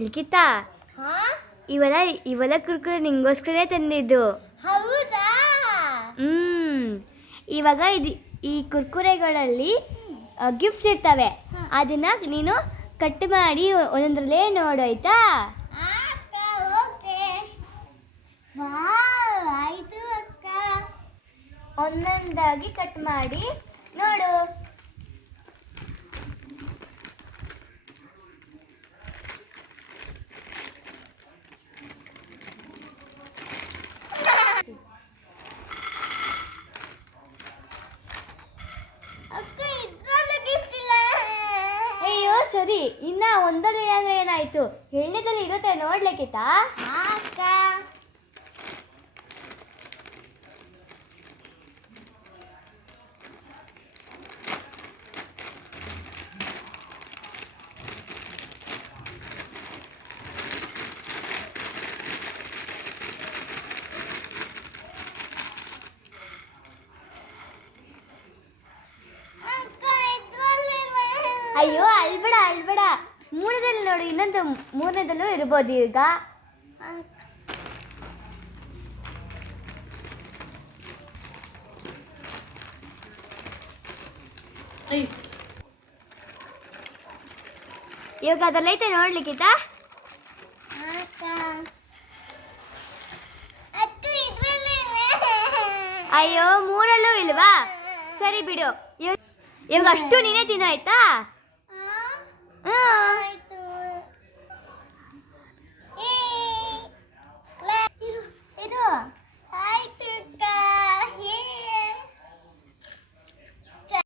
ಲಿಖಿತಾ, ಇವೆಲ್ಲ ಇವೆಲ್ಲ ಕುರ್ಕುರೆ ನಿಂಗೋಸ್ಕರ ತಂದಿದ್ದು. ಹೌದಾ? ಇವಾಗ ಈ ಕುರ್ಕುರೆಗಳಲ್ಲಿ ಗಿಫ್ಟ್ಸ್ ಇರ್ತವೆ. ಅದನ್ನ ನೀನು ಕಟ್ ಮಾಡಿ ಒಂದೊಂದ್ರಲ್ಲೇ ನೋಡು, ಆಯ್ತಾ? ಆಯ್ತು ಅಕ್ಕ. ಒಂದೊಂದಾಗಿ ಕಟ್ ಮಾಡಿ ನೋಡು. ಅಕ್ಕ, ಇದ್ರಲ್ಲೂ ಗಿಫ್ಟ್ ಇಲ್ಲ. ಅಯ್ಯೋ ಸರಿ, ಇನ್ನ ಒಂದರಲ್ಲಿ ಅಂದ್ರೆ ಏನಾಯ್ತು, ಎಣ್ಣೆದಲ್ಲಿ ಇರುತ್ತೆ ನೋಡ್ಲಿಕ್ಕಿತ್ತಾ? ಅಕ್ಕ, ಅಯ್ಯೋ ಅಲ್ಬೇಡ ಅಲ್ಬೇಡ, ಮೂರನೇದಲ್ಲಿ ನೋಡು, ಇನ್ನೊಂದು ಮೂರನೇದಲ್ಲೂ ಇರ್ಬೋದು ಈಗ. ಇವಾಗ ಅದರಲ್ಲೈತೆ ನೋಡ್ಲಿಕ್ಕಿತ್ತ? ಅಯ್ಯೋ ಮೂರಲ್ಲೂ ಇಲ್ವಾ? ಸರಿ ಬಿಡು, ಇವಾಗ ಅಷ್ಟು ನೀನೇ ತಿನ್ನೋ ಆಯ್ತಾ?